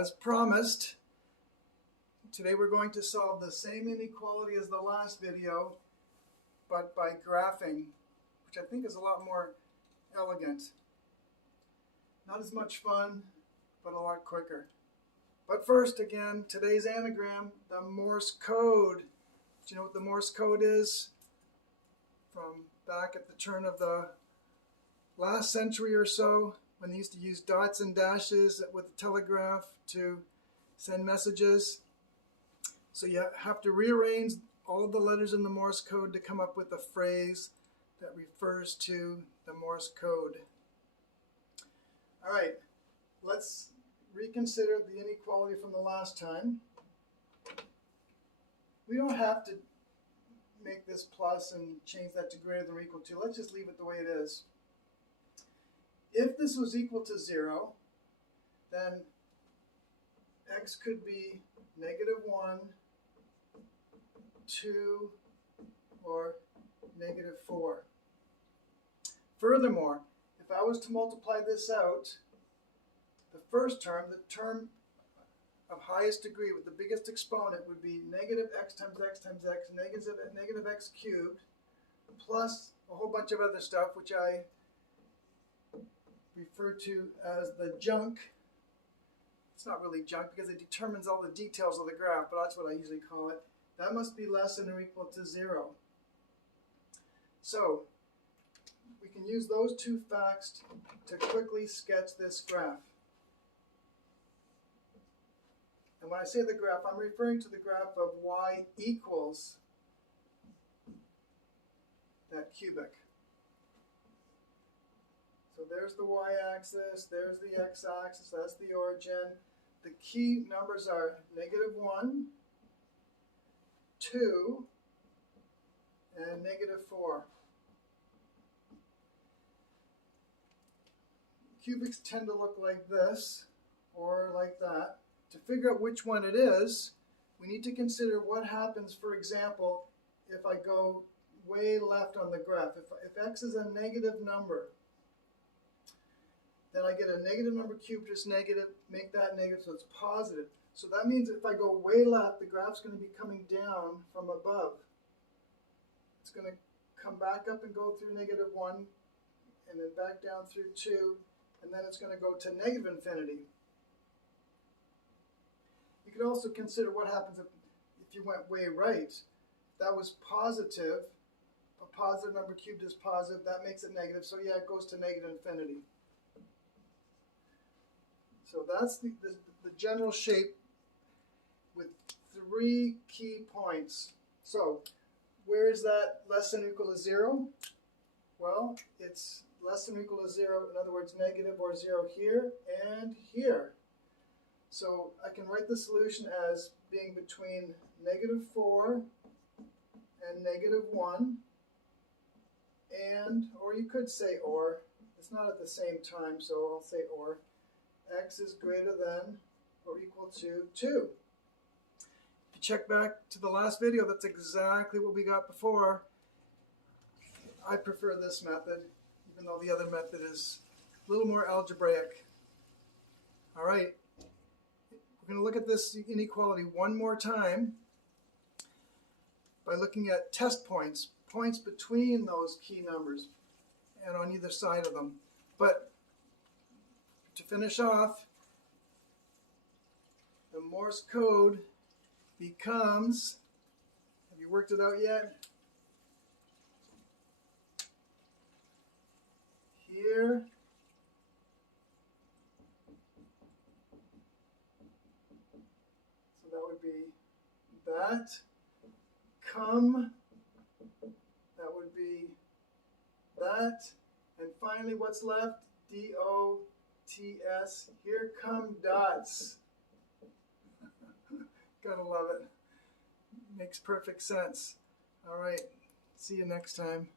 As promised, today we're going to solve the same inequality as the last video, but by graphing, which I think is a lot more elegant. Not as much fun, but a lot quicker. But first, again, today's anagram, the Morse code. Do you know what the Morse code is? From back at the turn of the last century or so, when they used to use dots and dashes with the telegraph to send messages. So you have to rearrange all of the letters in the Morse code to come up with a phrase that refers to the Morse code. All right, let's reconsider the inequality from the last time. We don't have to make this plus and change that to greater than or equal to. Let's just leave it the way it is. If this was equal to 0, then x could be -1, 2, or -4. Furthermore, if I was to multiply this out, the first term, the term of highest degree with the biggest exponent, would be -x times x times x, negative x cubed, plus a whole bunch of other stuff, which I refer to as the junk. It's not really junk because it determines all the details of the graph, but that's what I usually call it. That must be less than or equal to 0. So we can use those two facts to quickly sketch this graph. And when I say the graph, I'm referring to the graph of y equals that cubic. So there's the y-axis, there's the x-axis, that's the origin. The key numbers are -1, 2, and -4. Cubics tend to look like this, or like that. To figure out which one it is, we need to consider what happens, for example, if I go way left on the graph. If x is a negative number, then I get a negative number cubed just negative, make that negative so it's positive. So that means if I go way left, the graph's going to be coming down from above. It's going to come back up and go through -1, and then back down through 2, and then it's going to go to -infinity. You could also consider what happens if you went way right. If that was positive, a positive number cubed is positive, that makes it negative, so yeah, it goes to -infinity. So that's the general shape with 3 key points. So where is that less than or equal to 0? Well, it's less than or equal to 0, in other words, negative or 0 here and here. So I can write the solution as being between -4 and -1, and, or you could say or. It's not at the same time, so I'll say or. X is greater than or equal to 2. If you check back to the last video, that's exactly what we got before. I prefer this method, even though the other method is a little more algebraic. All right, we're going to look at this inequality one more time by looking at test points, points between those key numbers and on either side of them. But to finish off, the Morse code becomes, have you worked it out yet? Here, so that would be that, come, that would be that, and finally what's left? D-O-T-S, here come dots. Gotta love it. Makes perfect sense. All right, see you next time.